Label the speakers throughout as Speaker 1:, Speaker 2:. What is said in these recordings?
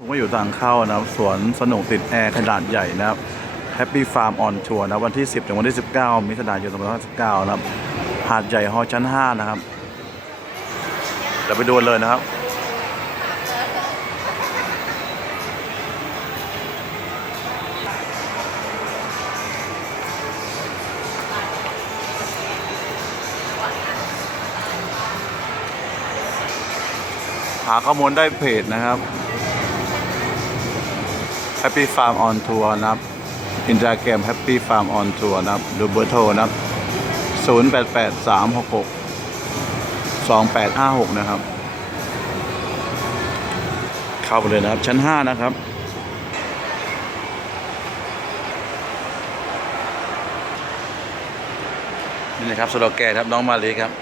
Speaker 1: ผมก็อยู่ทางเข้านะครับสวนสนุกติดแอร์ขนาดใหญ่นะครับ Happy Farm on Tour นะวันที่ 10 ถึงวันที่ 19 มิถุนายน2519นะครับ หาดใหญ่ฮอร์ชั้น 5 นะครับเดี๋ยวไปดูเลยนะครับ หาข้อมูลได้เพจนะครับ Happy Farm on Tour นะครับอินสตาแกรม Happy Farm on Tour นะครับดูเบอร์โทรนะครับ 088 366 2856 นะครับ เข้าไปเลยนะครับ ชั้น 5 นะครับนี่นะครับสโลแกนครับน้องมาลีครับ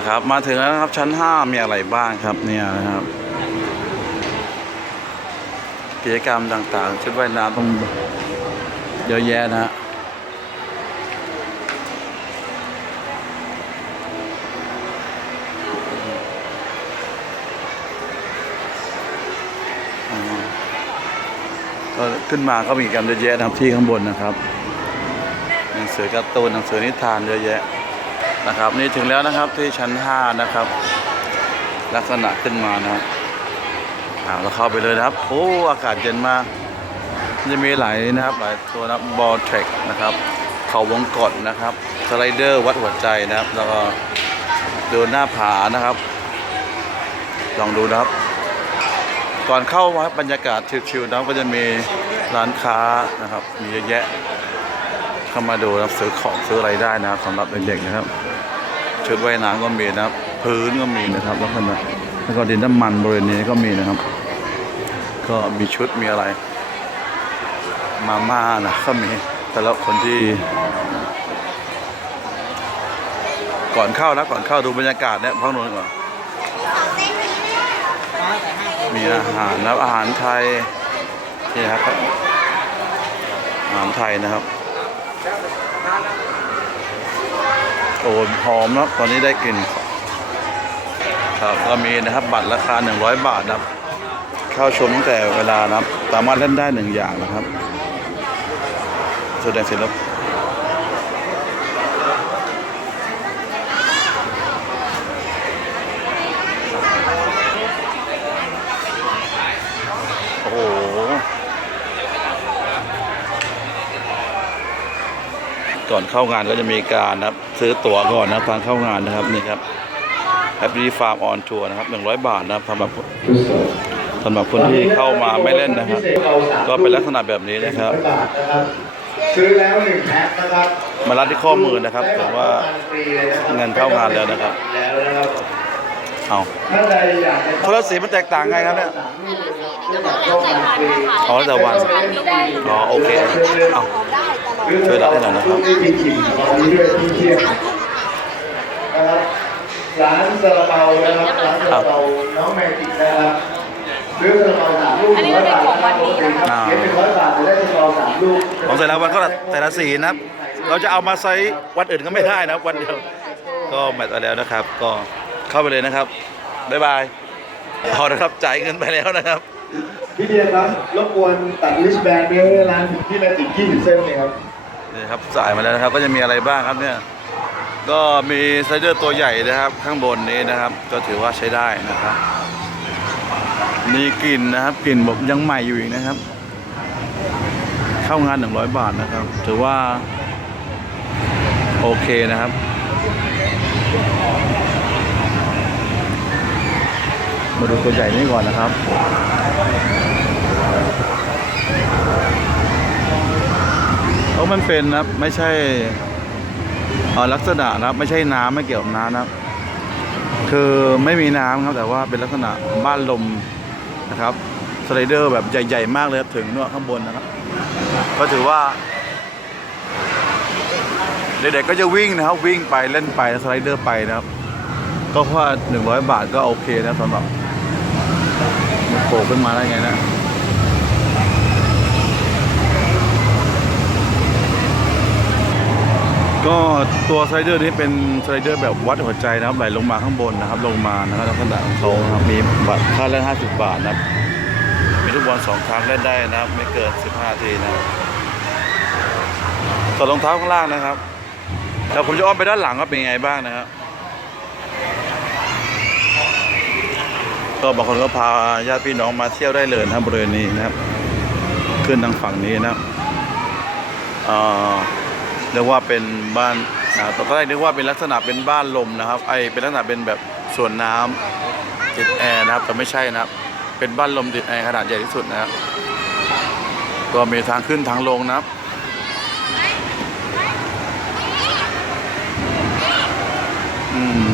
Speaker 1: นะครับ มาถึงแล้วนะครับชั้น 5 มีอะไรบ้างครับเนี่ยนะครับ กิจกรรมต่างๆ ชุดว่ายน้ำต้องเยอะแยะนะฮะอ่าก็ขึ้นมาก็มีกิจกรรมเยอะแยะนะครับที่ข้างบนนะครับหนังสือการ์ตูนหนังสือนิทานเยอะแยะ นะครับนี่ถึงแล้วนะครับที่ชั้น 5 นะครับ ลักษณะขึ้นมานะครับอ่าเราเข้าไปเลยนะครับโอ้อากาศเย็นมากจะมีหลายนะครับหลายตัวนะบอลเทรคนะครับเขาวงกตนะครับสไลเดอร์วัดหัวใจนะครับ แล้วก็เดินหน้าผานะครับ ลองดูนะครับ ก่อนเข้ามาครับบรรยากาศชิวๆนะก็จะมีร้านค้านะครับ มีเยอะแยะเข้ามาดูนะซื้อของซื้ออะไรได้นะครับสำหรับเด็กๆนะครับ ชุดว่ายน้ำก็มีนะครับ พื้นก็มีนะครับแล้วก็แล้วก็ดินน้ำมันบริเวณนี้ก็มีนะครับ ก็มีชุดมีอะไร มาม่านะก็มีแต่ละคนที่ ก่อนเข้านะก่อนเข้าดูบรรยากาศเนี่ยพักนนก่อนมีอาหารนะอาหารไทยนี่ครับอาหารไทยนะครับ โอ้หอมนะตอนนี้ได้กลิ่นครับก็มีนะครับบัตรราคา 100 บาทนะครับ เข้าชมตั้งแต่เวลานะครับ สามารถเล่นได้หนึ่งอย่างนะครับแสดงศิลปโอ้โห ก่อนเข้างานก็จะมีการนะครับซื้อตั๋วก่อนนะครับทางเข้างานนะครับนี่ครับ Happy Farm on Tour นะครับ100 บาทนะครับสำหรับสำหรับคนที่เข้ามาไม่เล่นนะครับ ก็เป็นลักษณะแบบนี้นะครับ
Speaker 2: บาทนะครับซื้อแล้วหนึ่งแพ็คนะครับ
Speaker 1: มารัดที่ข้อมือนะครับถือว่าเงินเข้างานแล้วนะครับ
Speaker 2: แล้วนะครับ
Speaker 1: เอา
Speaker 2: ท่านใดอยากจะ
Speaker 1: คนละสีมันแตกต่างไงครับเนี่ย
Speaker 2: เข้ามาฟรี
Speaker 1: อ๋อแต่วันอ๋อโอเคเอา ช่วยรับให้หน่อยนะครับ
Speaker 2: ที่มีกลิ่นตอนนี้ด้วยที่เที่ยงนะครับร้านซาลาเปานะครับร้านซาลาเปาน้องแมจิกนะครับซื้อซาลาเปาสามลูก
Speaker 3: อันนี้มันเป็นของวันนี้นะคะ
Speaker 1: อ่า
Speaker 2: เก็บเป็นร้อยบาทจะได้ซาลาเปาสามลูก
Speaker 1: ของแต่ละวันก็แต่ละสีนะครับ เราจะเอามาใช้วันอื่นก็ไม่ได้นะครับวันเดียวก็แมทไปแล้วนะครับ ก็เข้าไปเลยนะครับบ๊ายบายเอาละครับจ่ายเงินไปแล้วนะครับ
Speaker 2: พี่เดียครับรบกวนตัดลิสแบนไปให้ร้านพี่แมจิกยี่สิบเส้นเลยครับ
Speaker 1: นี่ครับจ่ายมาแล้วนะครับก็จะมีอะไรบ้างครับเนี่ยก็มีไซเดอร์ตัวใหญ่นะครับ ข้างบนนี้นะครับ ก็ถือว่าใช้ได้นะครับมีกลิ่นนะครับกลิ่นแบบยังใหม่อยู่อีกนะครับ เข้างาน 100 บาทนะครับ ถือว่า โอเคนะครับมาดูตัวใหญ่นี่ก่อนนะครับ ราะมันเป็นนะครับไม่ใช่ลักษณะนะครับไม่ใช่น้ำไม่เกี่ยวกับน้ำนะครับคือไม่มีน้ำครับแต่ว่าเป็นลักษณะบ้านลมนะครับสไลเดอร์แบบใหญ่ๆมากเลยครับถึงนู่นข้างบนนะครับ ก็ถือว่าเด็กๆก็จะวิ่งนะครับวิ่งไปเล่นไปสไลเดอร์ไปนะครับ ก็ว่าหนึ่งร้อยบาทก็โอเคนะสำหรับมันโผล่ขึ้นมาได้ไงนะ ก็ตัวสไลเดอร์นี้เป็นสไลเดอร์แบบวัดหัวใจนะครับไหลลงมาข้างบนนะครับ ลงมานะครับลักษณะของเขานะครับมีบัตรค่าเล่น50 บาทนะครับมีลูกบอลสองครั้งเล่นได้นะครับ ไม่เกิน 15นาทีนะครับต่อรองเท้าข้างล่างนะครับแล้วผมจะอ้อมไปด้านหลังว่าเป็นยังไงบ้างนะครับก็บางคนก็พาญาติพี่น้องมาเที่ยวได้เลยนะครับบริเวณนี้นะครับ ขึ้นทางฝั่งนี้นะครับ นึกว่าเป็นบ้านอ่าตอนแรกนึกว่าเป็นลักษณะเป็นบ้านลมนะครับ ไอเป็นลักษณะเป็นแบบส่วนน้ำติดแอร์นะครับ แต่ไม่ใช่นะครับ เป็นบ้านลมติดแอร์ขนาดใหญ่ที่สุดนะครับ ก็มีทางขึ้นทางลงนะครับอืม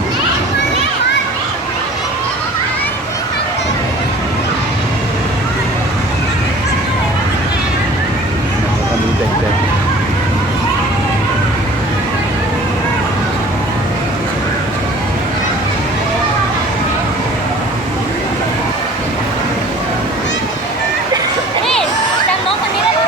Speaker 1: ตอนนี้เด็กๆ
Speaker 3: นี่จำน้องคนนี้ได้ไหม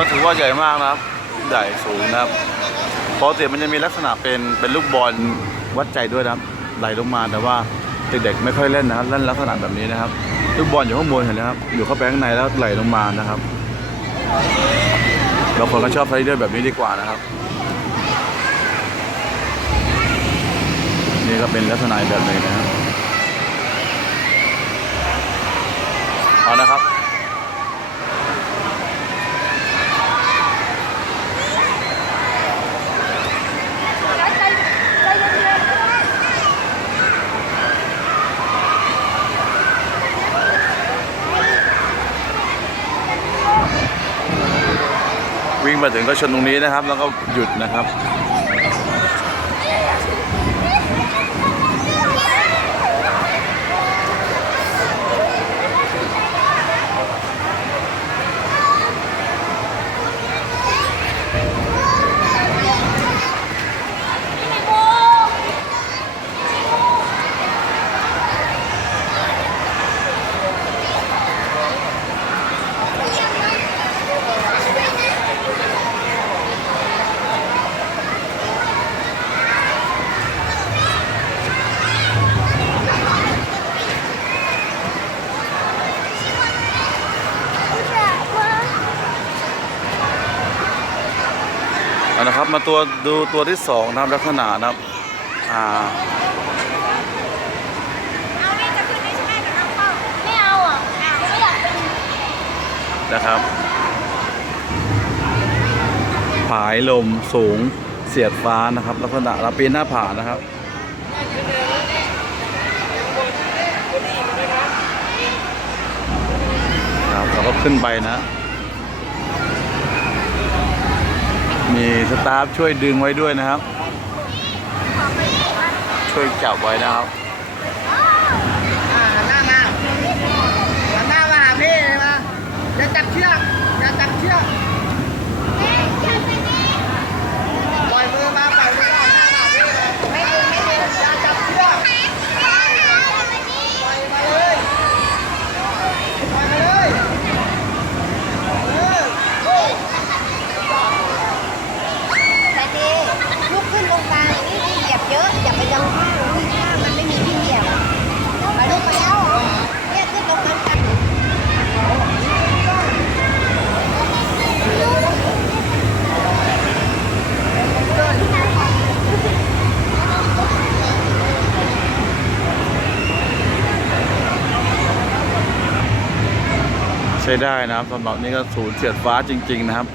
Speaker 1: ก็ถือว่า ใหญ่มากนะครับ ใหญ่สูงนะครับปกติมันจะมีลักษณะเป็นเป็นลูกบอลวัดใจด้วยนะครับไหลลงมาแต่ว่าเด็กๆไม่ค่อยเล่นนะครับเล่นลักษณะแบบนี้นะครับลูกบอลอยู่ข้างบนเห็นไหมครับ อยู่เข้าไปข้างในแล้วไหลลงมานะครับบางคนก็ชอบสไลเดอร์แบบนี้ดีกว่านะครับ นี่ก็เป็นลักษณะแบบหนึงนะครับเอานะครับ
Speaker 3: ใจใจใจเย็นๆ
Speaker 1: ไปถึงก็ชนตรงนี้นะครับ แล้วก็หยุดนะครับ เอา นะครับ มาตัวดูตัวที่สองนะครับลักษณะนะครับอ่า
Speaker 3: นนะ
Speaker 1: ครับผายลมสูงเสียดฟ้านะครับ ลักษณะเราปีนหน้าผานะครับครับเราก็ขึ้นไปนะ มีสตาฟช่วยดึงไว้ด้วยนะครับ ช่วยจับไว้นะครับ
Speaker 4: อ่าหันหน้ามาหันหน้ามาหาพี่เลยมาอย่าจับเชือกอย่าจับเชือกปล่อยมือมาปล่อยมือหันหน้ามาหาพี่เลยไม่ดึงไม่ดึงอย่าจับเชือกปล่อยมาเลยปล่อยมาเลยเออ
Speaker 5: แต่ดีลุกขึ้นลงมานี่ที่เหยียบเยอะ อย่าไปดังข้างวิ่งข้างมันไม่มีที่เหยียบไปลุกไปแล้วเนี่ยขึ้นลงมากัน
Speaker 1: ใช้ได้นะครับสำหรับนี่ก็ศูนย์เสียดฟ้าจริง ๆ นะครับ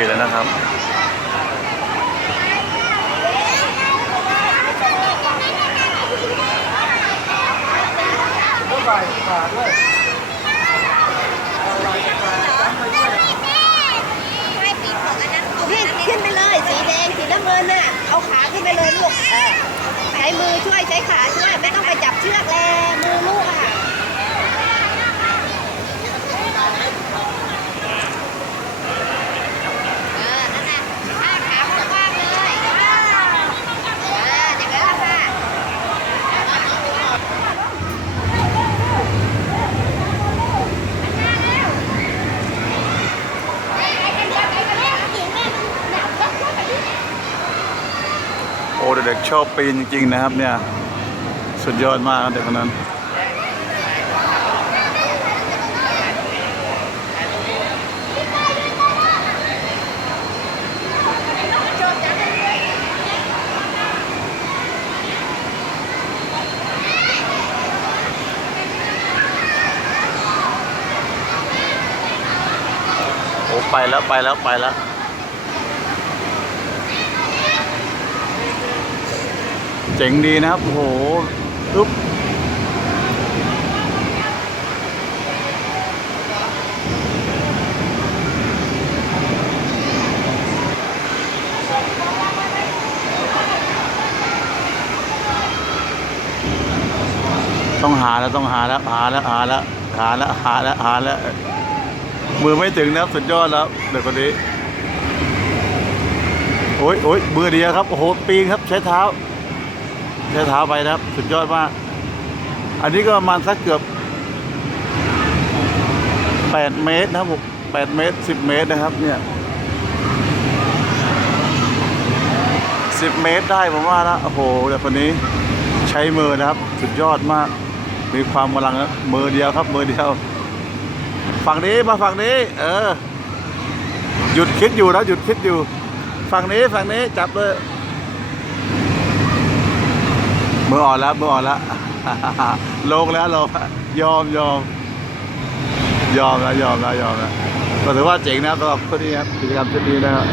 Speaker 1: ดแล้วนะครับ
Speaker 5: ขึ้นไปเลย สีแดงสีน้ำเงินน่ะ เอาขาขึ้นไปเลยลูก เออ ใช้มือช่วยใช้ขาช่วย ไม่ต้องไปจับเชือกแล้วมือลูกอะค่ะเออ นั่นน่ะอ้าขากว้างๆเลยเอออย่างนั้นแหละค่ะ
Speaker 1: โอ้เด็กชอบปีนจริงๆนะครับเนี่ย สุดยอดมากเด็กคนนั้นโอ้ไปแล้วไปแล้วไปแล้ว จ๋งดีนะครับ โอ้โหปุ๊บต้องหาแล้วต้องหาแล้วหาแล้วหาแล้วหาแล้วหาแล้วหาแล้วมือไม่ถึงนะครับสุดยอดแล้วเด็กคนนี้โอ้ยโอ้ยมือเดียวครับโอ้โหปีนครับใช้เท้า ใช้เท้าไปนะครับ สุดยอดมาก อันนี้ก็ประมาณสักเกือบ 8 เมตรนะครับผม8เมตร 10 เมตรนะครับเนี่ย 10 เมตรได้ผมว่านะโอ้โหแต่คนนี้ใช้มือนะครับ สุดยอดมาก มีความกำลังนะมือเดียวครับมือเดียว ฝั่งนี้มาฝั่งนี้ เออ หยุดคิดอยู่นะหยุดคิดอยู่ ฝั่งนี้ฝั่งนี้จับเลย มืออ่อนแล้วมืออ่อนแล้วลงแล้วลงยอมยอมยอมแล้วยอมแล้วยอมแล้วก็ถือว่าเจ๋งนะสำหรับคนนี้ครับกิจกรรมชุดนี้นะครับ